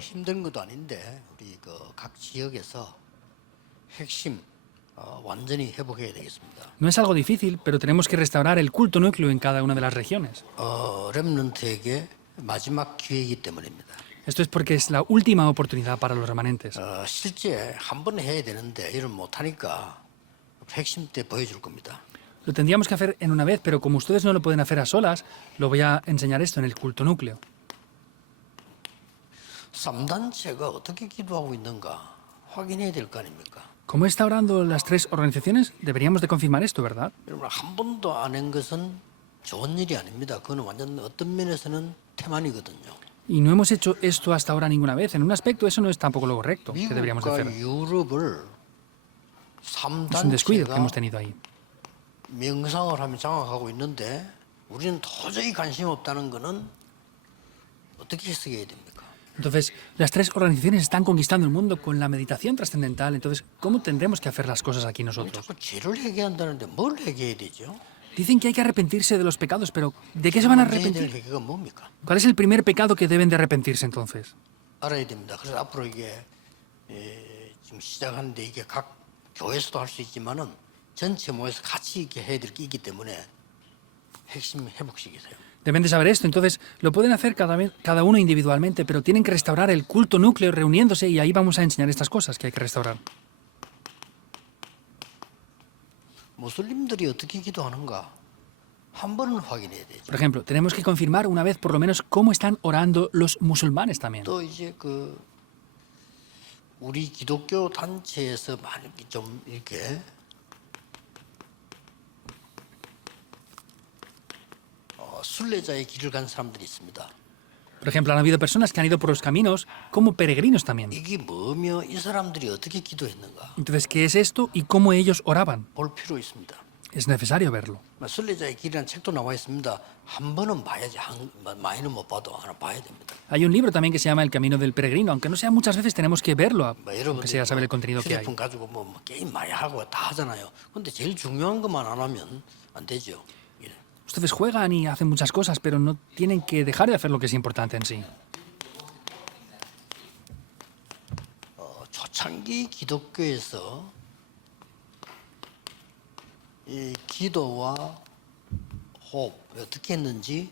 힘든 것도 아닌데 우리 각 지역에서 핵심 완전히 회복해야 되겠습니다. No es algo difícil, pero tenemos que restaurar el culto núcleo en cada una de las regiones. 렘넌트에게 마지막 기회이기 때문입니다. Esto es porque es la última oportunidad para los remanentes. 실제 한 번 해야 되는데 이를 못하니까 핵심 때 보여줄 겁니다. Lo tendríamos que hacer en una vez, pero como ustedes no lo pueden hacer a solas, lo voy a enseñar esto en el culto núcleo. 3단체가 어떻게 기도하고 있는가 확인해야 될 거 아닙니까? ¿Cómo está orando las tres organizaciones? Deberíamos de confirmar esto, ¿verdad? 여러분 한 번도 안 한 것은 좋은 일이 아닙니다. 그건 완전 어떤 면에서는 태만이거든요. Y no hemos hecho esto hasta ahora ninguna vez. En un aspecto eso no es tampoco lo correcto que deberíamos de hacer. 미국과 유럽을 Es un descuido que 3단체가 hemos tenido ahí. 명상을 하며 장악하고 있는데 우리는 도저히 관심 없다는 거는 어떻게 해석해야 됩니까? Entonces, las tres organizaciones están conquistando el mundo con la meditación trascendental. Entonces, ¿cómo tendremos que hacer las cosas aquí nosotros? 자꾸 죄를 회개한다는데 뭘 회개해야 되죠? Dicen que hay que arrepentirse de los pecados, pero ¿de qué se van a 문제될 arrepentir? 회개가 뭡니까? ¿Cuál es el primer pecado que deben de arrepentirse entonces? 알아야 됩니다. 그래서 앞으로 이게 지금 시작하는데 이게 각 교회에서도 할 수 있지만은 전체 모여서 같이 이렇게 해야 될 게 있기 때문에 핵심 회복식이세요. Deben de saber esto. Entonces, lo pueden hacer cada uno individualmente, pero tienen que restaurar el culto núcleo reuniéndose y ahí vamos a enseñar estas cosas que hay que restaurar. 무슬림들이 어떻게 기도하는가 한 번은 확인해야 되죠. Por ejemplo, tenemos que confirmar una vez por lo menos cómo están orando los musulmanes también. 또 이제 우리 기독교 단체에서 많이 좀 이렇게 순례자의 길을 간 사람들이 있습니다. Por ejemplo, han habido personas que han ido por los caminos como peregrinos también. 이게 뭐며 이 사람들이 어떻게 기도했는가 Entonces, ¿qué es esto y cómo ellos oraban? 볼 필요 있습니다. Es necesario verlo. 순례자의 길이라는 책도 나와 있습니다. 한 번은 봐야지, 많이는 못 봐도 하나 봐야 됩니다. Hay un libro también que se llama El Camino del Peregrino, aunque no sea muchas veces tenemos que verlo, aunque 여러분들 sea saber el contenido que hay. 휴대폰 가지고 뭐 게임 많이 하고 다 하잖아요. 근데 제일 중요한 것만 안 하면 안 되죠. 예. Ustedes juegan y hacen muchas cosas, pero no tienen que dejar de hacer lo que es importante en sí. 초창기 기독교에서 이 기도와 호흡 어떻게 했는지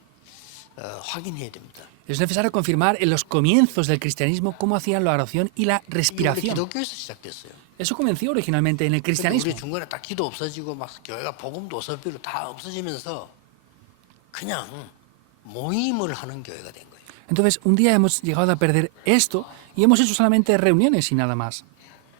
확인해야 됩니다. Es necesario confirmar en los comienzos del cristianismo cómo hacían la oración y la 이게 원래 respiración. 기독교에서 시작됐어요. Eso comenzó originalmente en el 근데 우리 cristianismo. 중간에 딱 기도 없어지고 막 교회가 복음도 없어지고 다 없어지면서 그냥 모임을 하는 교회가 된 거예요. Entonces, un día hemos llegado a perder esto y hemos hecho solamente reuniones y nada más.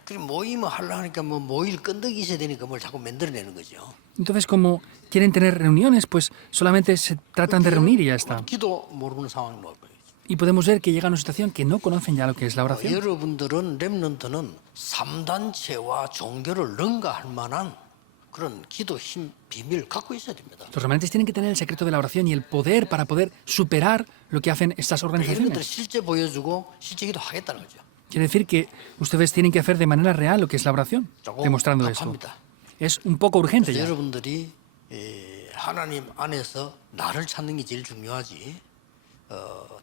그 모임을 하려 하니까 뭐 모일 끈덕이 있어야 되니까 뭘 자꾸 만들어내는 거죠. Entonces, como quieren tener reuniones, pues solamente se tratan de reunir y ya está. 기도 모르는 상황이 올 거예요. Y podemos ver que llega a una situación que no conocen ya lo que es la oración. 여러분들은 렘넌트는 3단체와 종교를 능가할 만한 그런 기도 힘 비밀을 갖고 있어야 됩니다. Los remanentes tienen que tener el secreto de la oración y el poder para poder superar lo que hacen estas 이런 것들을 organizaciones. 실제 보여주고 실제 기도 하겠다는 거죠. Quiere decir que ustedes tienen que hacer de manera real lo que es la oración, demostrando esto. 답답합니다. Es un poco urgente 그래서 ya. 여러분들이 하나님 안에서 나를 찾는 게 제일 중요하지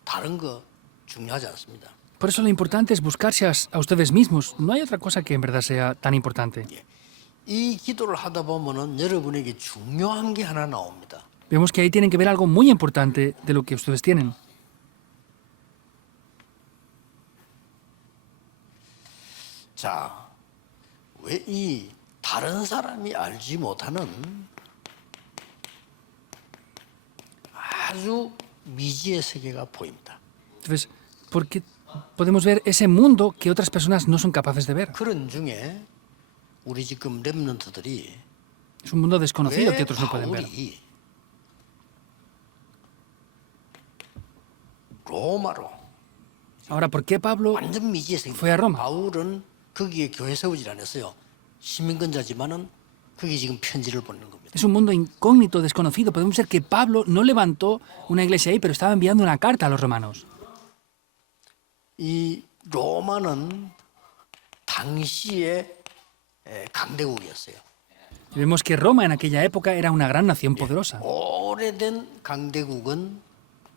다른 거 중요하지 않습니다. Por eso lo importante es buscarse a ustedes mismos. No hay otra cosa que en verdad sea tan importante. 이 기도를 하다 보면은 여러분에게 중요한 게 하나 나옵니다. Vemos que ahí tienen que ver algo muy importante de lo que ustedes tienen. 자, 왜 이 다른 사람이 알지 못하는 아주 미지의 세계가 보입니다. Entonces, porque podemos ver ese mundo que otras personas no son capaces de ver. 그런 중에 우리 지금 렘넌트들이 Es un mundo desconocido 왜 que otros no pueden ver. 바울이 로마로 Ahora, ¿por qué Pablo 완전 미지의 세계? fue a Roma? 바울은 거기에 교회 세우질 않았어요. 시민권자지만은 거기 지금 편지를 보내는 겁니다. Es un mundo incógnito, desconocido. Podemos ver que Pablo no levantó una iglesia ahí, pero estaba enviando una carta a los romanos. 이 로마는 당시의 강대국이었어요. Y vemos que Roma en aquella época era una gran nación poderosa. 오래된 강대국은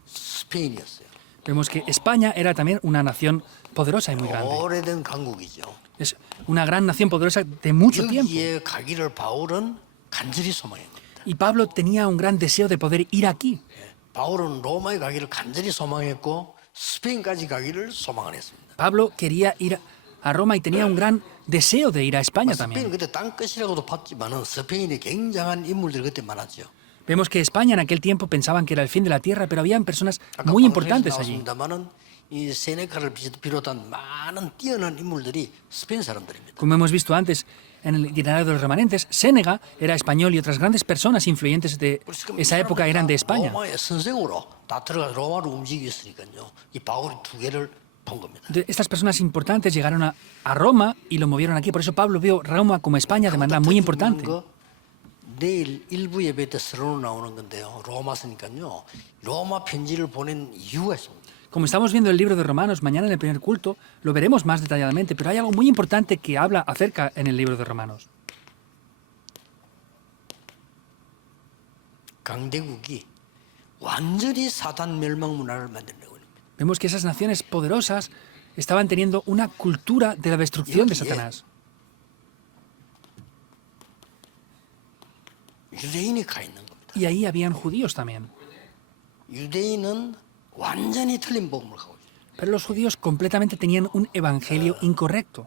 스페인이었어요. Vemos que España era también una nación poderosa y muy grande. 오래된 강국이죠. Es una gran nación poderosa de mucho tiempo. 여기에 가기를 바울은 간절히 소망한 겁니다. Y Pablo tenía un gran deseo de poder ir aquí. 바울은 로마에 가기를 간절히 소망했고 스페인까지 가기를 소망을 했습니다. Pablo quería ir a Roma y tenía un gran deseo de ir a España 스페인 también. 그때 땅끝이라고도 봤지만은 스페인에 굉장한 인물들이 그때 많았죠. Vemos que España en aquel tiempo pensaban que era el fin de la tierra, pero habían personas 아까 muy 방송에서 importantes allí. 나왔습니다만은 이 세네카를 비롯한 많은 뛰어난 인물들이 스페인 사람들입니다. Como hemos visto antes en el itinerario de los remanentes, Sénega era español y otras grandes personas influyentes de esa época eran de España. 로마의 선생으로 다 들어가 로마로 움직였으니까요. 이 바울이 두 개를 본 겁니다. Estas personas importantes llegaron a Roma y lo movieron aquí. Por eso Pablo vio Roma como España de manera muy importante. 내일 일부 예배 때 서론으로 나오는 건데요. 로마서니까요. 로마 편지를 보낸 이유가 있습니다. Como estamos viendo el libro de Romanos, mañana en el primer culto lo veremos más detalladamente, pero hay algo muy importante que habla acerca en el libro de Romanos. 강대국이 완전히 사단 멸망 문화를 만들려고 합니다. Vemos que esas naciones poderosas estaban teniendo una cultura de la destrucción de Satanás. 유대인이 가 있는 겁니다. Y ahí habían judíos también. 유대인은 완전히 틀린 복음을 가고 있어요. Pero los judíos completamente tenían un evangelio incorrecto.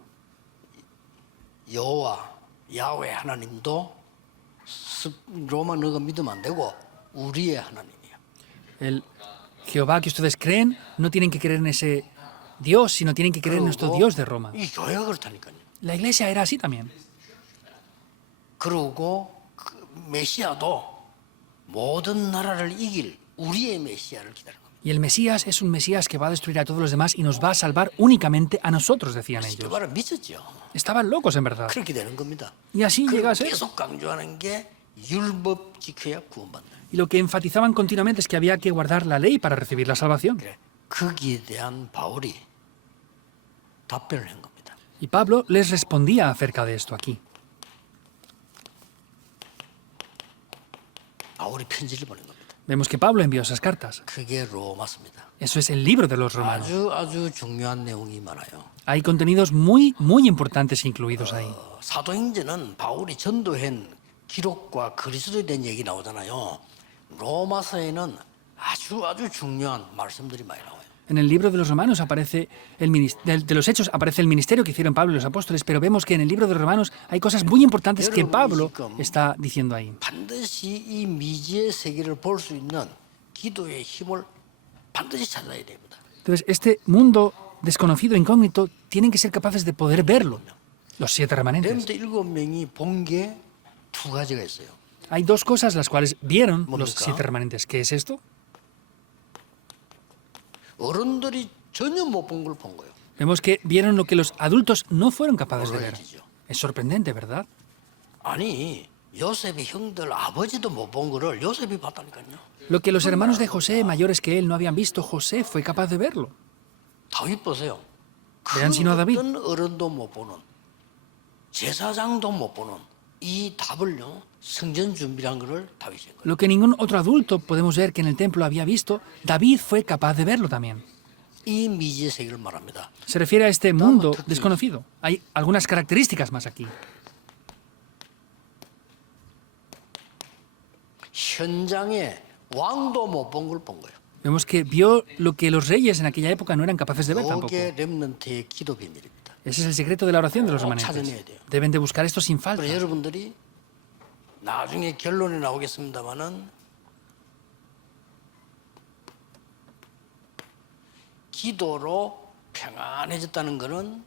여호와 야훼 하나님도 로마 너가 믿으면 안 되고 우리의 하나님이야. El Jehová que ustedes creen, no tienen que creer en ese Dios, sino tienen que creer en nuestro Dios de Roma. 이 교회가 그렇다니까요. La iglesia era así también. 그리고 그 메시아도 모든 나라를 이길 우리의 메시아를 기다리는 겁니다. Y el Mesías es un Mesías que va a destruir a todos los demás y nos va a salvar únicamente a nosotros, decían 그 ellos. 말을 믿었죠. Estaban locos en verdad. 그렇게 되는 겁니다. Y así llega 그리고 a ser. 계속 강조하는 게 율법 지켜야 구원받는다. Y lo que enfatizaban continuamente es que había que guardar la ley para recibir la salvación. 그래. 거기에 대한 바울이 답변을 한 겁니다. Y Pablo les respondía acerca de esto aquí. 바울이 편지를 보낸 겁니다. Vemos que Pablo envió esas cartas. 그게 로마서입니다. Eso es el libro de los romanos. 아주 중요한 내용이 많아요. Hay contenidos muy, muy importantes incluidos ahí. 사도행전은 바울이 전도한 기록과 그리스도에 대한 얘기 나오잖아요. 로마서에는 아주 중요한 말씀들이 많이 나와요. En el libro de los romanos aparece de los hechos aparece el ministerio que hicieron Pablo y los apóstoles, pero vemos que en el libro de los romanos hay cosas muy importantes que Pablo está diciendo ahí. 반드시 이 미지의 세계를 볼 수 있는 기도의 힘을 반드시 찾아야 됩니다. Entonces, este mundo desconocido, incógnito, tienen que ser capaces de poder verlo. Los 7 remanentes. 렘드 7명이 본 게 두 가지가 있어요. Hay dos cosas las cuales vieron los 뭡니까? 7 remanentes. ¿Qué es esto? 어른들이 전혀 못 본 걸 본 거예요. Vemos que vieron lo que los adultos no fueron capaces de ver. 놀라지죠. Es sorprendente, ¿verdad? 아니 요셉의 형들 아버지도 못 본 거를 요셉이 봤다니까요. Lo que los hermanos de José, mayores que él, no habían visto, José fue capaz de verlo. 다윗 보세요. Vean sino a David. 어떤 어른도 못 보는 제사장도 못 보는 이 답을요 성전 준비란 거를 다윗이 한 거예요. Lo que ningún otro adulto podemos ver que en el templo había visto, David fue capaz de verlo también. 이 미지의 세계를 말합니다. Se refiere a este mundo desconocido. Hay algunas características más aquí. 현장에 왕도 못 본 걸 본 거예요. Vemos que vio lo que los reyes en aquella época no eran capaces de ver tampoco. 이게 렘넌트의 기도 비밀입니다. Ese es el secreto de la oración de los remanentes. Deben de buscar esto sin falta. 그래서 여러분들이 나중에 결론이 나오겠습니다만은 기도로 평안해졌다는 것은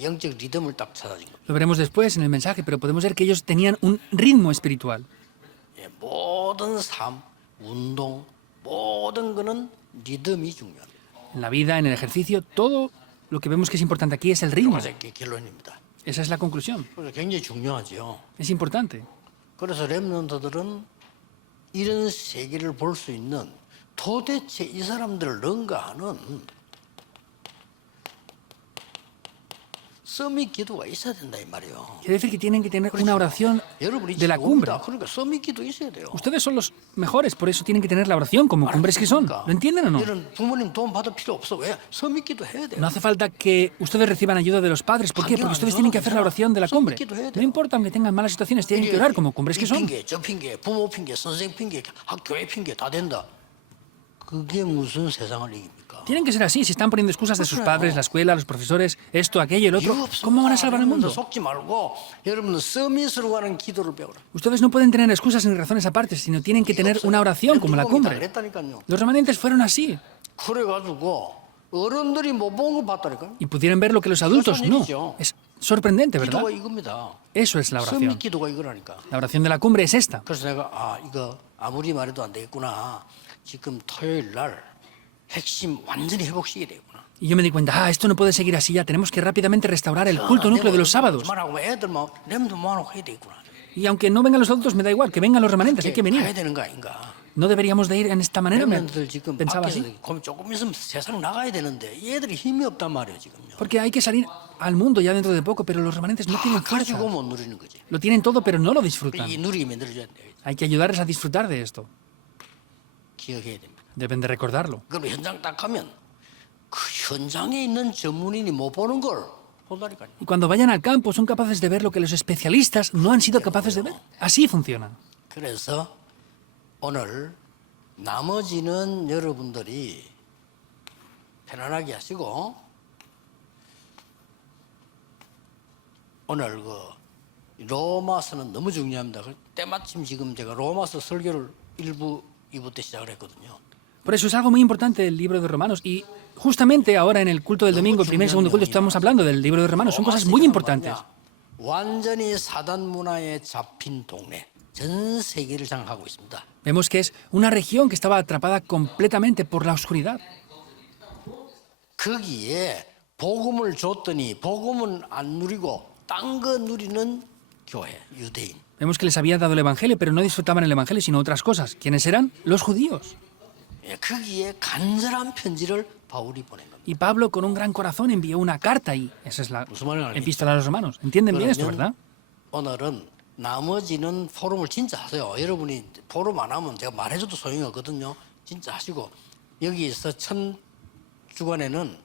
영적 리듬을 딱 찾아진 겁니다. Lo veremos después en el mensaje, pero podemos ver que ellos tenían un ritmo espiritual. 예, 모든 삶, 운동, 모든 거는 리듬이 중요합니다. En la vida, en el ejercicio, todo lo que vemos que es importante aquí es el ritmo. 그게 결론입니다. Esa es la conclusión. 그래서 굉장히 중요하죠. Es importante. 그래서 렘넌트들은 이런 세계를 볼 수 있는 도대체 이 사람들을 능가하는 서밋 기도가 있어야 된다 이 말이에요. Quiere decir que tienen que tener una oración 여러분이 de la cumbre. 지금입니다. 그러니까 서밋 기도 있어야 돼요. Ustedes son los mejores, por eso tienen que tener la oración como cumbres que son. ¿Lo entienden o no? 이런 부모님 도움 받을 필요 없어. 왜? 서밋 기도 해야 돼요. No hace falta que ustedes reciban ayuda de los padres. ¿Por qué? Porque ustedes tienen que hacer la oración de la cumbre. No importa aunque tengan malas situaciones, tienen que orar como cumbres que 이 son. 핑계, 저 핑계, 부모 핑계, 선생 핑계, 교회 핑계 다 된다. 그게 무슨 세상을 이깁니까? Tienen que ser así. Si están poniendo excusas de sus padres, la escuela, los profesores, esto, aquello, el otro, ¿cómo van a salvar el mundo? 속지 말고 여러분은 서밋으로 가는 기도를 배워라. Ustedes no pueden tener excusas ni razones aparte, sino tienen que tener una oración como la cumbre. 그랬다니까요. Los remanentes fueron así 그래가지고 어른들이 못 본 거 봤다니까요. y pudieron ver lo que los adultos no. Es sorprendente, ¿verdad? 기도가 이겁니다. Eso es la oración. 서밋 기도가 이거라니까. La oración de la cumbre es esta. 그래서 내가 이거 아무리 말해도 안 되겠구나. 지금 토요일 날 핵심 완전히 회복시켜야 되겠구나. Y yo me di cuenta, esto no puede seguir así ya, tenemos que rápidamente restaurar el culto núcleo de los sábados. 말하고 애들 막 렘도 모아놓고 해야 되겠구나. Y aunque no vengan los adultos, me da igual, que vengan los remanentes, hay que 가야 venir. 되는 거 아닌가. No deberíamos de ir en esta manera, 렘런들 지금 pensaba 밖에서 así. 조금 있으면 세상 나가야 되는데 얘들이 힘이 없단 말이에요 지금요. Porque hay que salir al mundo ya dentro de poco, pero los remanentes no tienen fuerza. 가지고 못 누리는 거지. Lo tienen todo, pero no lo disfrutan. 이 누리게 만들어줘야 돼. Hay que ayudarles a disfrutar de esto. 기억해야 됩니다. Deben de recordarlo. 그럼 현장 딱 가면 그 현장에 있는 전문인이 못 보는 걸 본다니까요. Y cuando vayan al campo son capaces de ver lo que los especialistas no han sido capaces de ver. Así funciona. 그래서 오늘 나머지는 여러분들이 편안하게 하시고 오늘 로마서는 너무 중요합니다. 때마침 지금 제가 로마서 설교를 1부, 2부 때 시작을 했거든요. Por eso es algo muy importante el libro de Romanos. Y justamente ahora en el culto del domingo, el primer y segundo culto, estamos hablando del libro de Romanos. Son cosas muy importantes. 완전히 사단 문화에 잡힌 동네. 전 세계를 장악하고 있습니다. Vemos que es una región que estaba atrapada completamente por la oscuridad. 거기에 복음을 줬더니 복음은 안 누리고 딴 거 누리는 교회, 유대인. Vemos que les había dado el Evangelio, pero no disfrutaban el Evangelio, sino otras cosas. ¿Quiénes eran? Los judíos. 거기에 간절한 편지를 바울이 보낸 겁니다. Y Pablo, con un gran corazón, envió una carta ahí. Esa es la 무슨 말인지 알겠죠? epístola a los romanos. ¿Entienden bien esto, verdad? 오늘은 나머지는 포럼을 진짜 하세요. 여러분이 포럼 안 하면 제가 말해줘도 소용이 없거든요. 진짜 하시고 여기에서 첫 주간에는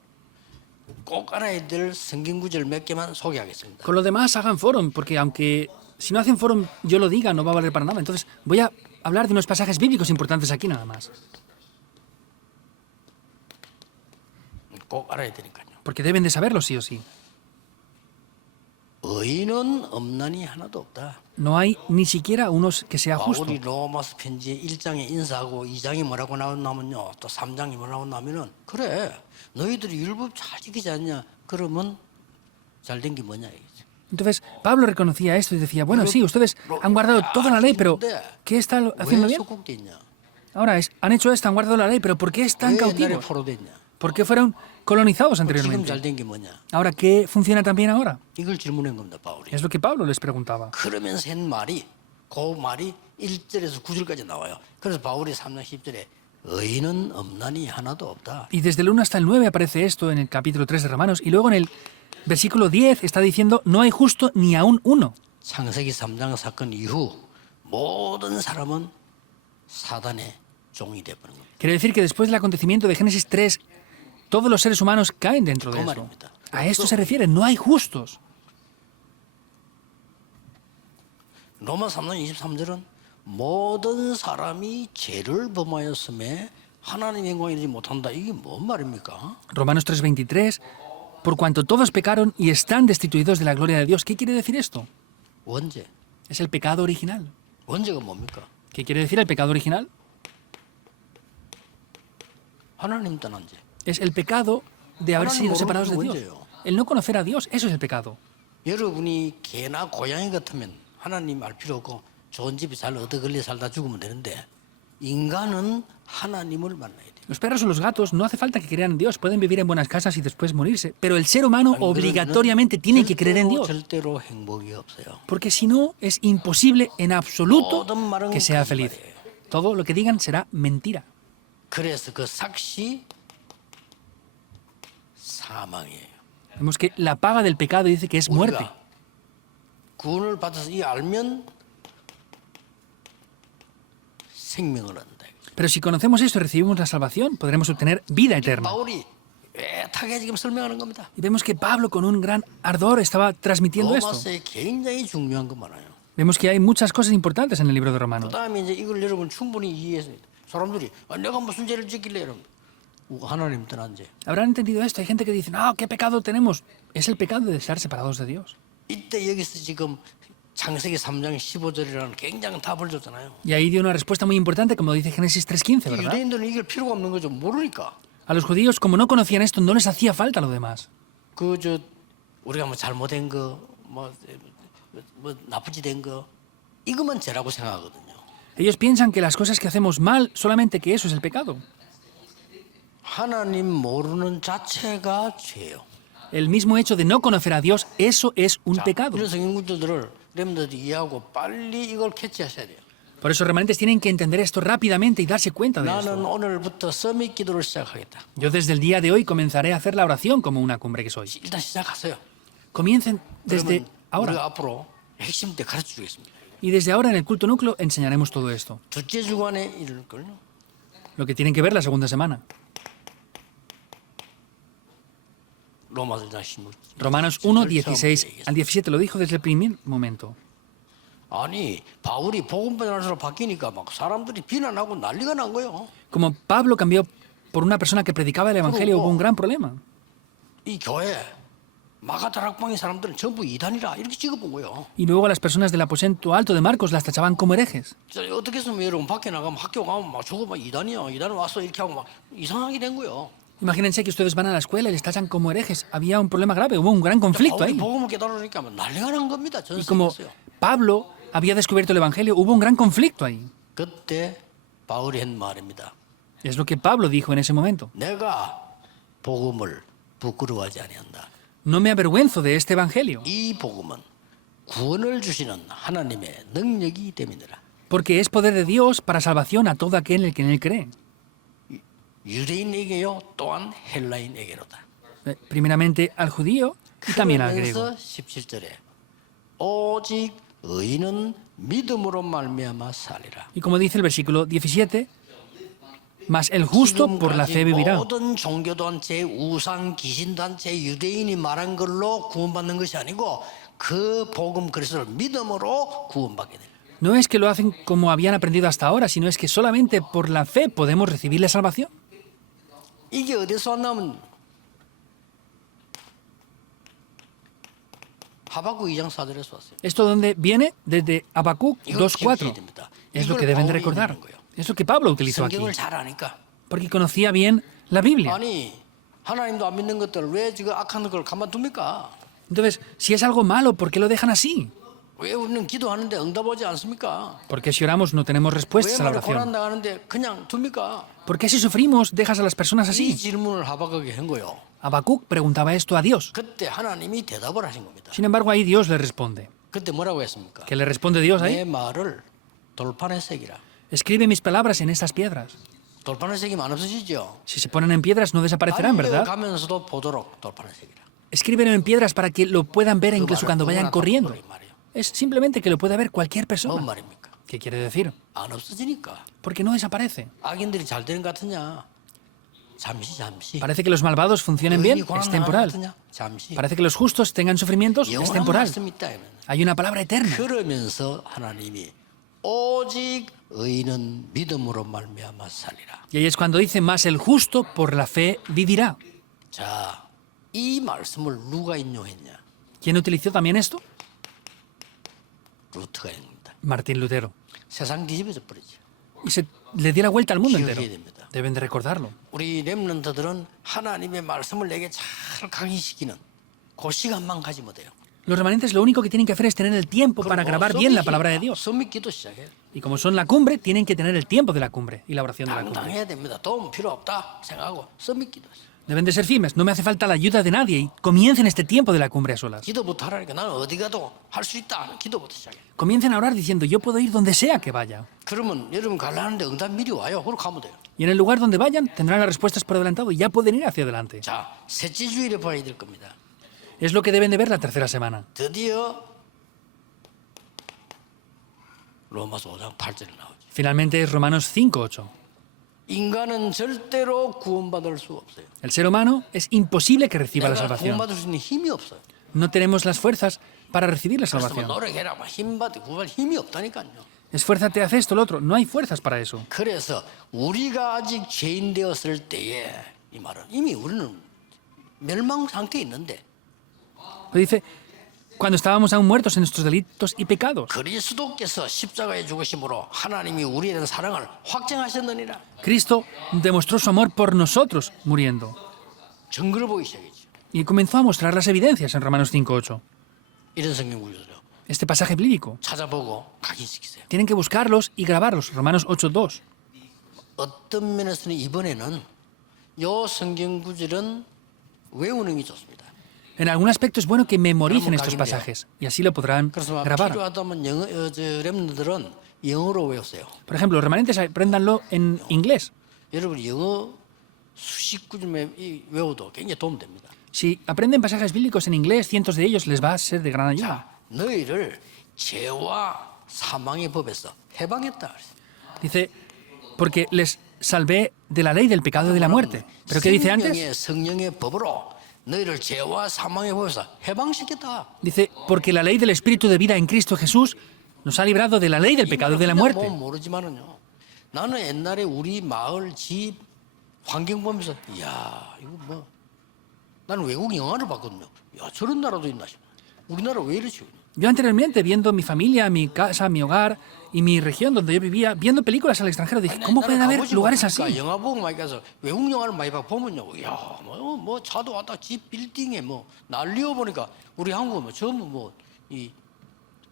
꼭 알아야 될 성경 구절 몇 개만 소개하겠습니다. Con lo demás, hagan forum, porque aunque si no hacen forum yo lo diga, no va a valer para nada. Entonces, voy a hablar de unos pasajes bíblicos importantes aquí nada más. 꼭 알아야 되니까요. Porque deben de saberlo sí o sí. 의인은 없나니 하나도 없다. No hay ni siquiera uno que sea justo. 바울이 로마서 편지에 1장에 인사하고 2장이 뭐라고 나오냐면요. 또 3장이 뭐라고 나오면은 그래. 너희들이 율법 잘 지키지 않냐? 그러면 잘 된 게 뭐냐 이거죠. Entonces, Pablo reconocía esto y decía, bueno, sí, ustedes han guardado toda la ley, pero ¿qué están haciendo 왜 bien? 속국됐냐? Ahora, han hecho esto, han guardado la ley, pero ¿por qué están 왜 옛날에 cautivos? 포로됐냐? ¿Por qué fueron colonizados 지금 anteriormente? 잘 된 게 뭐냐? Ahora, ¿qué funciona también ahora? 이걸 질문한 겁니다, 바울이. Es lo que Pablo les preguntaba. 그러면서 한 말이 그 말이 1절에서 9절까지 나와요. 그래서 바울이 3장 10절에 의인은 없나니 하나도 없다. Y desde el 1 hasta el 9 aparece esto en el capítulo 3 de Romanos, y luego en el versículo 10 está diciendo, no hay justo ni aún uno. 창세기 3장 사건 이후 모든 사람은 사단의 종이 되어버린 겁니다. Quiere decir que después del acontecimiento de Génesis 3, todos los seres humanos caen dentro de eso. A esto se refiere, no hay justos. 로마 3장 23절은 모든 사람이 죄를 범하였음에 하나님의 영광을 이루지 못한다. 이게 뭔 말입니까? Romanos 3:23, por cuanto todos pecaron y están destituidos de la gloria de Dios. ¿Qué quiere decir esto? 원죄. Es el pecado original. 원죄가 뭡니까? ¿Qué quiere decir el pecado original? 하나님 떠난 죄. Es el pecado de haber sido separados de Dios. El no conocer a Dios, eso es el pecado. 여러분이 개나 고양이 같으면 하나님 알 필요 없고 좋은 집에 잘 얻어 걸려 살다 죽으면 되는데 인간은 하나님을 만나야 돼요. Los perros o los gatos no hace falta que crean en Dios, pueden vivir en buenas casas y después morirse, pero el ser humano obligatoriamente tiene que creer en Dios, 절대로 행복이 없어요. porque si no es imposible en absoluto que sea feliz. Todo lo que digan será mentira. 그래서 그 삭시 사망이에요. Vemos que la paga del pecado dice que es muerte. 우리가 구원을 받아서 이 알면 생명을 얻는다. Pero si conocemos esto y recibimos la salvación, podremos obtener vida eterna. 바울이 애타게 지금 설명하는 겁니다. Y vemos que Pablo con un gran ardor estaba transmitiendo esto. 로마서에 굉장히 중요한 거 많아요. Vemos que hay muchas cosas importantes en el libro de Romanos. 그다음에 이제 이걸 여러분 충분히 이해했습니다. 사람들이 내가 무슨 죄를 짓길래 여러분 하나님 떠난 죄. Habrán entendido esto. Hay gente que dice, no, ¿qué pecado tenemos? Es el pecado de estar separados de Dios. 이때 여기서 지금 창세기 3장 15절이라는 굉장한 답을 줬잖아요. Y ahí dio una respuesta muy importante, como dice Génesis 3:15, ¿verdad? 유대인들은 이길 필요가 없는 거죠. 모르니까. A los judíos, como no conocían esto, no les hacía falta lo demás. 그저 우리가 뭐 잘못된 거, 뭐 나쁘지 된 거, 이것만 죄라고 생각하거든요. Ellos piensan que las cosas que hacemos mal, solamente que eso es el pecado. 하나님 모르는 자체가 죄예요. El mismo hecho de no conocer a Dios, eso es un pecado. 이런 성경구절들을 렘들이 이해하고 빨리 이걸 캐치하셔야 돼요. Por eso remanentes tienen que entender esto rápidamente y darse cuenta de 나는 esto. 오늘부터 서밋 기도를 시작하겠다. Yo desde el día de hoy comenzaré a hacer la oración como una cumbre que soy. 일단 시작하세요. Comiencen desde 그러면 우리가 ahora. 앞으로 핵심 때 가르쳐 주겠습니다. Y desde ahora en el culto núcleo enseñaremos todo esto. 둘째 주간에 이럴 걸요. Lo que tienen que ver la segunda semana. 로마서 16. Romanos 1, 16 al 17 lo dijo desde el primer momento. 아니 바울이 복음 전하자로 바뀌니까 막 사람들이 비난하고 난리가 난 거예요. Como Pablo cambió por una persona que predicaba el Evangelio, hubo un gran problema. 이 교회 마가다락방의 사람들은 전부 이단이라 이렇게 찍어본 거예요. Y luego a las personas del aposento alto de Marcos las tachaban como herejes. 어떻게 해서 여러분 밖에 나가면 학교 가면 막 저거 막 이단이야. 이단 와서 이렇게 하고 막 이상하게 된 거예요. Imagínense que ustedes van a la escuela y les tachan como herejes. Había un problema grave, hubo un gran conflicto 바울이 ahí. 복음을 깨달으니까 난리가 난 겁니다. 전 Y como 세계에서요. Pablo había descubierto el Evangelio, hubo un gran conflicto ahí. 그때 바울이 한 말입니다. Es lo que Pablo dijo en ese momento. 내가 복음을 부끄러워하지 아니한다. No me avergüenzo de este Evangelio, 이 복음은 구원을 주시는 하나님의 능력이 됨이니라. porque es poder de Dios para salvación a todo aquel en el que en él cree. 유대인에게요 또한 헬라인에게로다. Primeramente al judío y también al griego. 그러면서 17절에 오직 의인은 믿음으로 말미암아 살리라. Y como dice el versículo 17, mas el justo por la fe vivirá. 모든 종교단체, 우상, 귀신단체, 유대인이 말한 걸로 구원받는 것이 아니고 그 복음 그리스도를 믿음으로 구원받게 됩니다. No es que lo hacen como habían aprendido hasta ahora, sino es que solamente por la fe podemos recibir la salvación. 이게 어디서 왔냐면 하박국 2장 4절에서 왔어요. ¿Esto dónde viene? Desde Habacuc 2.4. Es lo que deben de recordar. Es lo que Pablo utilizó aquí. 성경을 잘 아니까. Porque conocía bien la Biblia. 아니 하나님도 안 믿는 것들 왜 지금 악한 걸 가만둡니까? Entonces, si es algo malo, ¿por qué lo dejan así? 왜 우리는 기도하는데 응답하지 않습니까? Porque si oramos no tenemos 왜 respuestas a la 말을 고난 oración. 당하는데 그냥 둡니까? ¿Por qué si sufrimos dejas a las personas 이 así? 질문을 하박국이 한 거예요. Habacuc preguntaba esto a Dios. 그때 하나님이 대답을 하신 겁니다. Sin embargo, ahí Dios le responde. 그때 뭐라고 했습니까? ¿Qué le responde Dios ahí? 내 말을 돌판에 새기라. Escribe mis palabras en estas piedras. 돌판에 새기면 안 없어지죠. Si se ponen en piedras no desaparecerán, ¿verdad? 가면서도 보도록 돌판에 새기라. Escríbelo en piedras para que lo puedan ver incluso cuando vayan 누구나 다 corriendo. 보도록 이 말이에요. Es simplemente que lo pueda ver cualquier 뭔 persona. 말입니까? ¿Qué quiere decir? 안 없어지니까. Porque no desaparece. 악인들이 잘 되는 것 같으냐? 잠시. Parece que los malvados funcionen bien, es temporal. 잠시. Parece que los justos tengan sufrimientos, es 영원한 temporal. 말씀이 있다. 이러면. Hay una palabra eterna. 그러면서 하나님이 오직 의인은 믿음으로 말미암아 살리라. Y ahí es cuando dice, más el justo por la fe vivirá. 자, 이 말씀을 누가 인용했냐? ¿Quién utilizó también esto? 루트가 인용합니다. Martín Lutero. 세상 뒤집어져 버리죠. Y se le dio la vuelta al mundo entero. 기억해야 됩니다. Deben de recordarlo. 우리 렘넌트들은 하나님의 말씀을 내게 잘 강의시키는 그 시간만 가지면 돼요. Los remanentes lo único que tienen que hacer es tener el tiempo para grabar bien la palabra de Dios. 섬기기도 시작해요. Y como son la cumbre, tienen que tener el tiempo de la cumbre y la oración de la cumbre. 당당해야 됩니다. 도움 필요 없다 생각하고 섬기기도 하세요. Deben de ser firmes, no me hace falta la ayuda de nadie y comiencen este tiempo de la cumbre a solas. 기도부터 하라니까 나는 어디 가도 할 수 있다. 기도부터 시작해요. Comiencen a orar diciendo, yo puedo ir donde sea que vaya. 그러면 여러분 가려는데 응답 미리 와요. 그럼 가면 돼요. Y en el lugar donde vayan tendrán las respuestas por adelantado y ya pueden ir hacia adelante. 자, 셋째 주일에 봐야 될 겁니다. Es lo que deben de ver la tercera semana. 드디어 로마서 5장 8절에 나오죠. Finalmente es Romanos 5:8. 인간은 절대로 구원받을 수 없어요. El ser humano es imposible que reciba la 내가 salvación. 구원받을 수 있는 힘이 없어요. No tenemos las fuerzas para recibir la 그래서 뭐 salvación. 노력해라, 뭐 힘받을 구원받을 힘이 없다니까요. Esfuérzate, haz esto, lo otro. No hay fuerzas para eso. 그래서 우리가 아직 죄인 되었을 때에 이 말은 이미 우리는 멸망 상태에 있는데 Lo dice, cuando estábamos aún muertos en nuestros delitos y pecados. 그리스도께서 십자가에 죽으심으로 하나님이 우리에 대한 사랑을 확증하셨느니라. Cristo demostró su amor por nosotros muriendo. 증거를 보기 시작했죠. Y comenzó a mostrar las evidencias en Romanos 5:8. 이런 성경 구절을 Este pasaje bíblico. 찾아보고 각인시키세요. Tienen que buscarlos y grabarlos. Romanos 8:2. 어떤 면에서는 이번에는 요 성경 구절은 외우는 게 좋습니다. En algún aspecto es bueno que memoricen estos pasajes y así lo podrán 그래서 grabar. 필요하다면 렘너들은 영어로 외우세요. Por ejemplo, los remanentes apréndanlo en inglés. 여러분 영어 수십 구절 외워도 굉장히 도움됩니다. Si aprenden pasajes bíblicos en inglés, cientos de ellos les va a ser de gran ayuda. 너희를 죄와 사망의 법에서 해방했다. Dice, porque les salvé de la ley del pecado y de la muerte. ¿Pero qué dice antes? 성령의 법으로 너희를 죄와 사망의 법에서 해방시켰다. Dice, porque la ley del Espíritu de vida en Cristo Jesús nos ha librado de la ley del pecado y de la muerte. 모르지만은요. 나는 옛날에 우리 마을 집 환경 보면서 이야 이거 뭐 나는 외국 영화를 봤거든요. 야 저런 나라도 있나 싶어. 우리나라 왜 이러지? Yo anteriormente, viendo mi familia, mi casa, mi hogar y mi región donde yo vivía, viendo películas al extranjero, dije, ¿cómo pueden haber lugares así? 영화 보고 많이 가서 외국 영화를 많이 보면요, 야뭐 차도 왔다 집 빌딩에 뭐 난리어 보니까 우리 한국은 뭐 전부 뭐이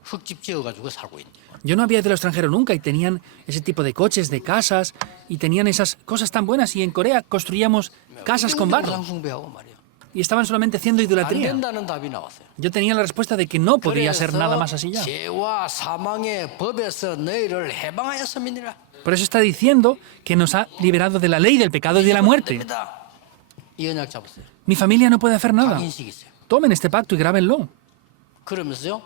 흙집 지어가지고 살고 있네. Yo no había ido al extranjero nunca y tenían ese tipo de coches, de casas y tenían esas cosas tan buenas y en Corea construíamos casas con barro 숭배하고 말이야. y estaban solamente haciendo 안 idolatría. 된다는 답이 나왔어요. Yo tenía la respuesta de que no podría ser nada más así ya. 죄와 사망의 법에서 너희를 해방하였음이니라. Por eso está diciendo que nos ha liberado de la ley del pecado y de la muerte. 이 언약 잡으세요. Mi familia no puede hacer nada. 각인식이세요. Tomen este pacto y grábenlo. 그러면서요.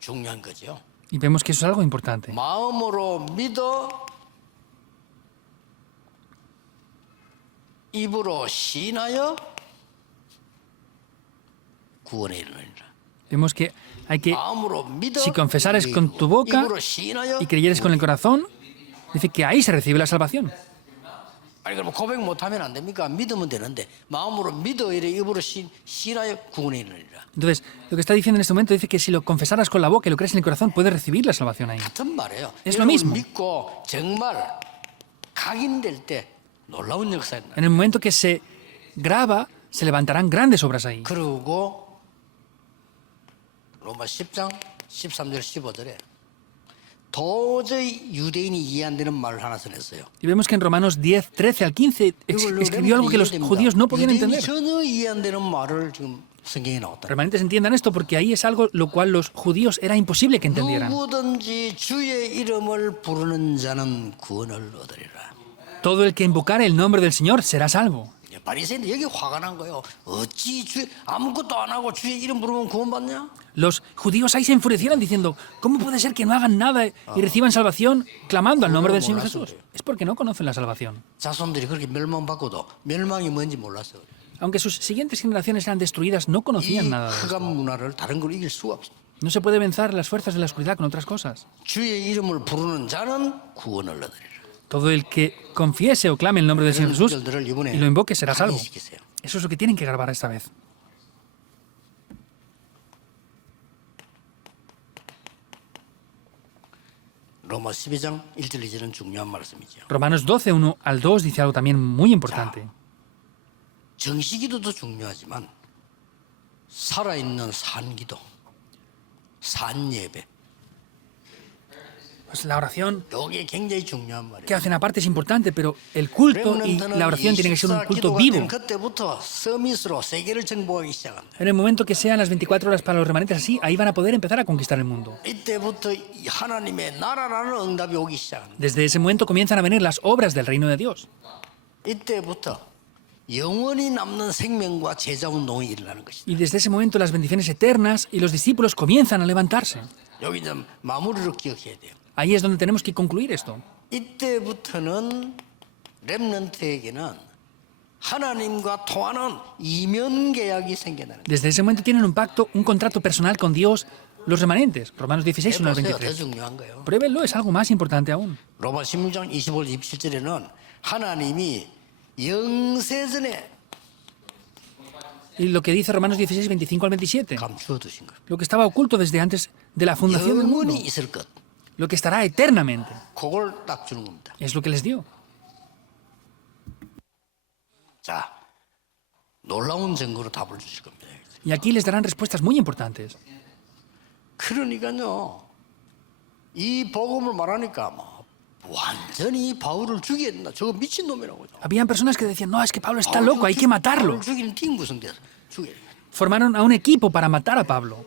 중요한 거죠. Y vemos que eso es algo importante. 마음으로 믿어 입으로 신하여 구원에 이르느니라. Vemos que hay que, 마음으로 믿어 si confesares con tu boca 입으로 신하여 y creyeres con el corazón, dice que ahí se recibe la salvación. 아니 그럼 고백 못하면 안 됩니까? 믿으면 되는데 마음으로 믿어 이래 입으로 신하여 구원에 이르느니라. Entonces, lo que está diciendo en este momento dice que si lo confesaras con la boca y lo crees en el corazón, puedes recibir la salvación ahí. 같은 말이에요. Es lo mismo. 믿고 정말 각인될 때 놀라운 역사가 나. En el momento que se graba, se levantarán grandes obras ahí. 그리고 로마 10장 13절 15절에 도저히 유대인이 이해 안 되는 말을 하나 써냈어요. Y vemos que en Romanos 10, 13 al 15 escribió algo que los judíos no podían 유대인이 entender. 전혀 이해 안 되는 말을 지금 성경에 나왔다. Remanentes entiendan esto porque ahí es algo lo cual los judíos era imposible que entendieran. 누구든지 주의 이름을 부르는 자는 구원을 얻으리라. Todo el que invocare el nombre del Señor será salvo. 바리새인들 여기 화가 난 거예요. 어찌 아무것도 안 하고 주의 이름 부르면 구원받냐? Los judíos ahí se enfurecieron diciendo, ¿cómo puede ser que no hagan nada y reciban salvación clamando al nombre del Señor Jesús? Es porque no conocen la salvación. 자손들이 그렇게 멸망받고도 멸망이 뭔지 몰랐어요. Aunque sus siguientes generaciones eran destruidas, no 이 conocían nada de 흑암 esto. 문화를 다른 걸 이길 수가 없어. No se puede vencer las fuerzas de la oscuridad con otras cosas. 주의 이름을 부르는 자는 구원을 얻으리라. Todo el que confiese o clame el nombre del Señor Jesús y lo invoque será salvo. Eso es lo que tienen que grabar esta vez. 로마 12장 1절 2절은 중요한 말씀이죠. Romanos 12, 1 al 2 dice algo también muy importante. 정식기도도 중요하지만 살아있는 산기도, 산예배 Pues la oración 이게 굉장히 중요한 말이에요. que hacen aparte es importante, pero el culto y la oración tienen que ser un culto vivo. 그때부터 서밋으로 세계를 정복하기 시작한다. En el momento que sean las 24 horas para los remanentes así, ahí van a poder empezar a conquistar el mundo. 이때부터 하나님의 나라라는 응답이 오기 시작한다. Desde ese momento comienzan a venir las obras del reino de Dios. 이때부터 영원히 남는 생명과 제자 운동이 일어나는 것이다. Y desde ese momento las bendiciones eternas y los discípulos comienzan a levantarse. 여기 이제 마무리로 기억해야 돼요. Ahí es donde tenemos que concluir esto. 이때부터는 렘넌트에게는 하나님과 통하는 이면 계약이 생겨나는 거예요. Desde ese momento tienen un pacto, un contrato personal con Dios, los remanentes. Romanos 16, 1 al 해보세요. 더 23. 중요한 거예요. Pruébenlo, es algo más importante aún. 로마 16장 25절 27절에는 하나님이 영세전에 Y lo que dice Romanos 16, 25 al 27. 감추어 두신 거예요. Lo que estaba oculto desde antes de la fundación del mundo. 영원히 있을 것. Lo que estará eternamente. 그걸 딱 주는 겁니다. Es lo que les dio. 자, 놀라운 증거로 답을 주실 겁니다. Y aquí les darán respuestas muy importantes. 그러니까요, 이 복음을 말하니까 뭐 완전히 바울을 죽여야 된다. 저거 미친 놈이라고. Habían personas que decían, no, es que Pablo está loco, hay que matarlo. 바울 죽이는 팀 구성돼서 죽여야 돼. Formaron a un equipo para matar a Pablo.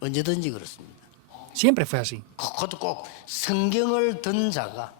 언제든지 그렇습니다. Siempre fue así. 그것도 꼭 성경을 든 자가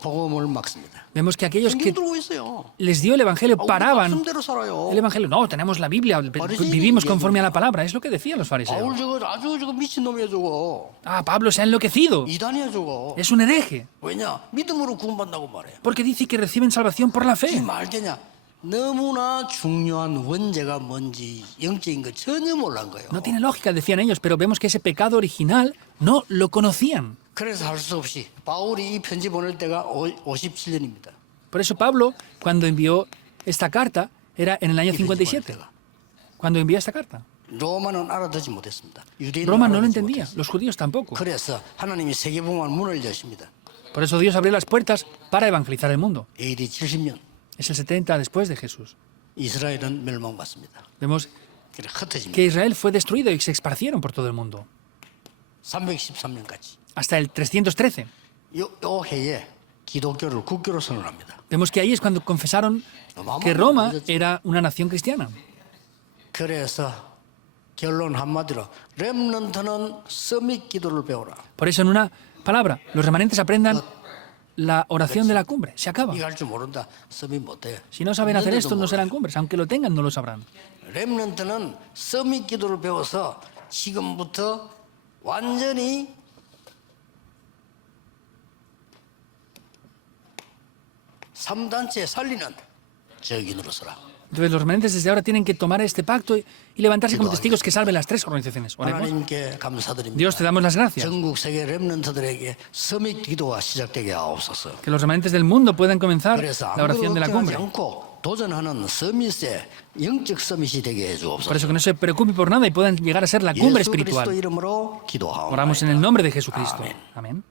복음을 막습니다. Vemos que aquellos 성경 que 들고 있어요. les dio el Evangelio paraban 말씀대로 살아요. el Evangelio. No, tenemos la Biblia, vivimos conforme a la palabra. Es lo que decían los fariseos. 바울 저거 아주 저거 미친 놈이야 저거. Ah, Pablo se ha enloquecido. 이단이야 저거. Es un hereje. 왜냐? 믿음으로 구원받는다고 말해요. Porque dice que reciben salvación por la fe. 지금 알겠냐? 너무나 중요한 원죄가 뭔지 영적인 거 전혀 몰란 거예요. No tiene lógica, decían ellos, pero vemos que ese pecado original no lo conocían. 그래서 할 수 없이 바울이 이 편지 보낼 때가 57년입니다. Por eso Pablo, cuando envió esta carta, era en el año 이 편지 보낼 57. 때가. Cuando envió esta carta. 로마는 알아듣지 못했습니다. 유대인은 Roma no lo 알아듣지 entendía, 못했어요. los judíos tampoco. 그래서 하나님이 세계복음을 문을 여십니다. Por eso Dios abrió las puertas para evangelizar el mundo. AD 70년 Es el 70 después de Jesús. 이스라엘은 멸망받습니다. Vemos 그래 흩어집니다. que Israel fue destruido y se esparcieron por todo el mundo. 313년까지. Hasta el 313. 요 해에 기독교를 국교로 선언합니다. Vemos que ahí es cuando confesaron que Roma era una nación cristiana. 그래서 결론 한마디로 렘넌트는 서밋 기도를 배워라. Por eso en una palabra, los remanentes aprendan la oración de la cumbre. Se acaba. 이거 할 줄 모른다. 서밋 못해. Si no saben hacer esto, no serán cumbres. Aunque lo tengan, no lo sabrán. 렘넌트는 서밋 기도를 배워서 지금부터 완전히 삼단체 살리는 적인으로 서라. Entonces los remanentes desde ahora tienen que tomar este pacto y levantarse como testigos que salven las tres organizaciones. Oremos. 하나님께 감사드립니다. Dios, te damos las gracias. 전국 세계 렘넌트들에게 서밋 기도가 시작되게 하옵소서. Que los remanentes del mundo puedan comenzar 그래서 la oración de la 아무것도 하지 cumbre. 않고 도전하는 서밋의 영적 서밋이 되게 해주옵소서. Por eso que no se preocupe por nada y puedan llegar a ser la cumbre 예수 그리스도 espiritual. 이름으로 기도하옵나이다. Oramos en el nombre de Jesucristo. Amén. Amén.